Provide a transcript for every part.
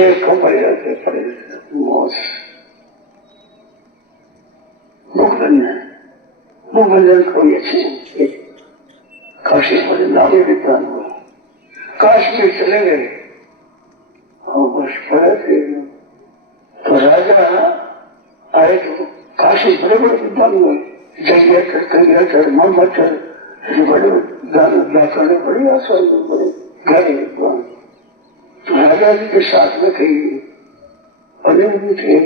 एक बढ़िया से पड़े मौत मुख बंधन कोई अच्छी काशी पर नामी विद्वान हुआ, काश्मीर चले गए और बस पड़े थे। तो राजा आए तो काशी बड़े बड़े विद्वान हुए, जंगियाचर मोहम्मदचर, जो बड़े दाखिले बड़ी आसान बड़े गहरे विद्वान। तो राजा जी के साथ में कही अनिल भी थे,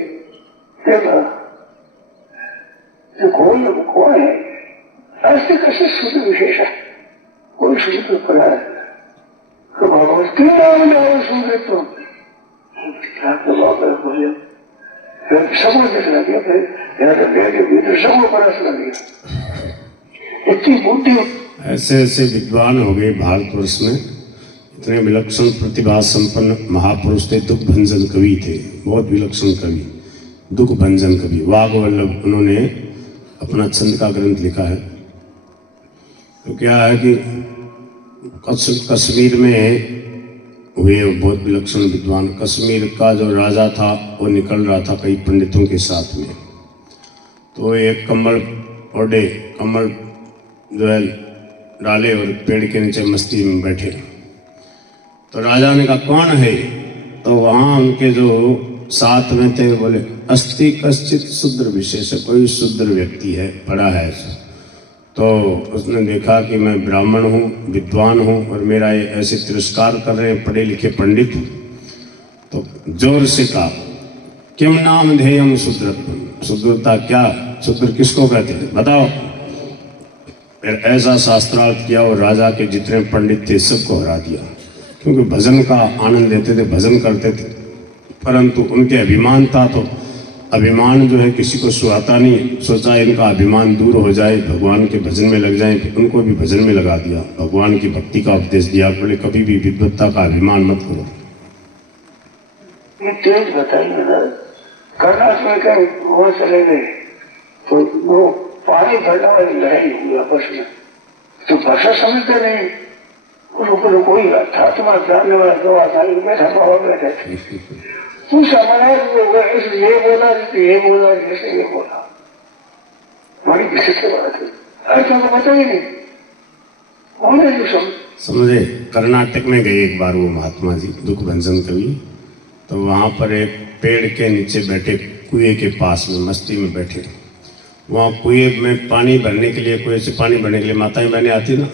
देखा कौन है ऐसे कैसे सूर्य विशेष है, कोई सूर्य पर पड़ा है तो भगवत क्यों नाम जाओ सूर्य तो बोले सबको देखना दिया, फिर सबको परस लग इतनी बुद्धि। ऐसे ऐसे विद्वान हो गए भारतवर्ष में, इतने विलक्षण प्रतिभा संपन्न महापुरुष थे। दुख भंजन कवि थे, बहुत विलक्षण कवि, दुख भंजन कवि वाग्वल्लभ। उन्होंने अपना छंद का ग्रंथ लिखा है। तो क्या है कि कश्मीर में हुए बहुत विलक्षण विद्वान। कश्मीर का जो राजा था वो निकल रहा था कई पंडितों के साथ में, तो एक कमल ओढ़े, कमल जो है डाले और पेड़ के नीचे मस्ती में बैठे। तो राजा ने कहा कौन है? तो वहाँ उनके जो साथ में थे बोले अस्ति कश्चित शूद्र विशेष, कोई शूद्र व्यक्ति है, पड़ा है। तो उसने देखा कि मैं ब्राह्मण हूँ, विद्वान हूँ और मेरा ये ऐसे तिरस्कार कर रहे हैं पढ़े लिखे पंडित। तो जोर से कहा किम नाम ध्येयम शूद्रत्वम, शूद्रता क्या, शूद्र किसको कहते हैं बताओ। फिर ऐसा शास्त्रार्थ किया और राजा के जितने पंडित थे सबको हरा दिया, क्योंकि भजन का आनंद लेते थे, भजन करते थे, परंतु उनके अभिमान था। तो अभिमान जो है किसी को सुहाता नहीं, सोचा इनका अभिमान दूर हो जाए, भगवान के भजन में लग जाए, फिर उनको भी भजन में लगा दिया, भगवान की भक्ति का उपदेश दिया। बोले कभी भी विद्वत्ता का अभिमान मत करो। ये तेज बताइए ना, कर्नाटक में क्या वहां चले गए तो वो पानी भरने वाली लड़ाई हुई आपस में, तो भाषा समझते नहीं, उनको कोई था तुम्हारा जानने वाला दो आदमी बैठा बाबा बैठे थे, पूछा महाराज ये बोला ये बोला जैसे ये बोला, बड़ी विशिष्ट बात है, ऐसा तो पता ही नहीं होने जो समझे। कर्नाटक में गए एक बार वो महात्मा जी दुख भंजन कवि, तो वहाँ पर एक पेड़ के नीचे बैठे, कुएं के पास में मस्ती में बैठे। वहाँ कुएं में पानी भरने के लिए, कुएं से पानी भरने के लिए माताएं बहनें आती ना,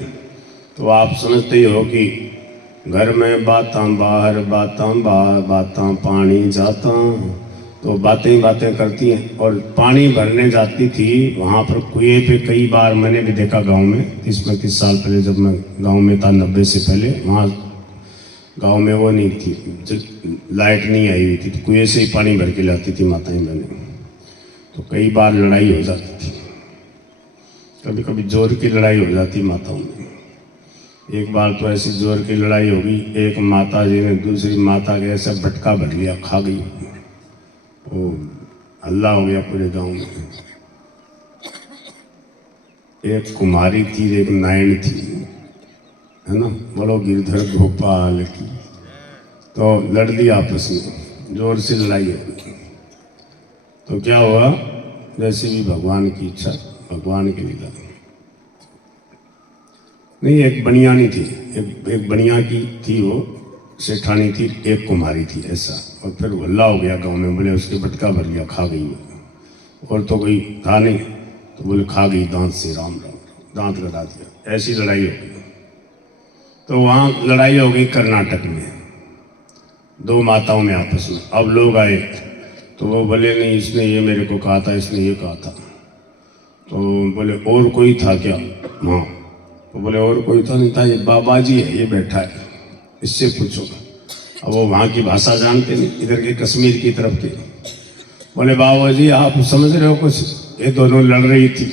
तो आप समझते ही हो कि घर में बातां बाहर बातां बाहर बातां पानी जाता, तो बातें ही बातें करती हैं। और पानी भरने जाती थी वहाँ पर कुएं पे। कई बार मैंने भी देखा गांव में, 30-35 साल पहले जब मैं गांव में था, 90 से पहले, वहाँ गांव में वो नहीं थी, लाइट नहीं आई हुई थी, तो कुएं से ही पानी भर के लाती थी माताएं बहनें। तो कई बार लड़ाई हो जाती थी, कभी कभी जोर की लड़ाई हो जाती माताओं में। एक बार तो ऐसी जोर की लड़ाई हो गई, एक माता जी ने दूसरी माता के ऐसा भटका भर लिया, खा गई। वो हल्ला हो गया पूरे गांव में। एक कुमारी थी, एक नायण थी, है ना, बोलो गिरधर गोपाल की। तो लड़ लिया आपस में, जोर से लड़ाई हो गई। तो क्या हुआ, जैसे भी भगवान की इच्छा, भगवान की लीला। नहीं, एक बनियानी थी, एक बनिया की थी, वो सेठानी थी, एक कुमारी थी, ऐसा। और फिर हल्ला हो गया गांव में, बोले उसके बटका भर लिया, खा गई वो। और तो कोई था नहीं, तो बोले खा गई दांत से, राम राम, दांत लगा दिया। ऐसी लड़ाई हो गई। तो वहाँ लड़ाई हो गई कर्नाटक में, दो माताओं में आपस में। अब लोग आए तो वो बोले नहीं, इसने ये मेरे को कहा था, इसने ये कहा था। तो बोले और कोई था क्या? हाँ। तो बोले और कोई तो नहीं था, ये बाबा जी है, ये बैठा है, इससे पूछो। अब वो वहाँ की भाषा जानते नहीं, इधर के कश्मीर की तरफ के। बोले बाबा जी आप समझ रहे हो कुछ? ये दोनों लड़ रही थी।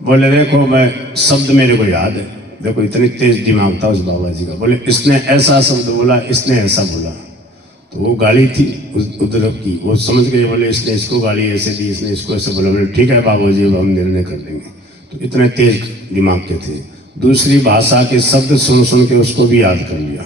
बोले देखो मैं शब्द मेरे को याद है, देखो इतनी तेज दिमाग था उस बाबा जी का। बोले इसने ऐसा शब्द बोला, इसने ऐसा बोला। तो वो गाली थी उधर की, वो समझ गए। बोले इसने इसको गाली ऐसे दी, इसने इसको ऐसे बोला। बोले ठीक है बाबा जी, अब हम निर्णय कर लेंगे। तो इतने तेज दिमाग के थे, दूसरी भाषा के शब्द सुन सुन के उसको भी याद कर लिया।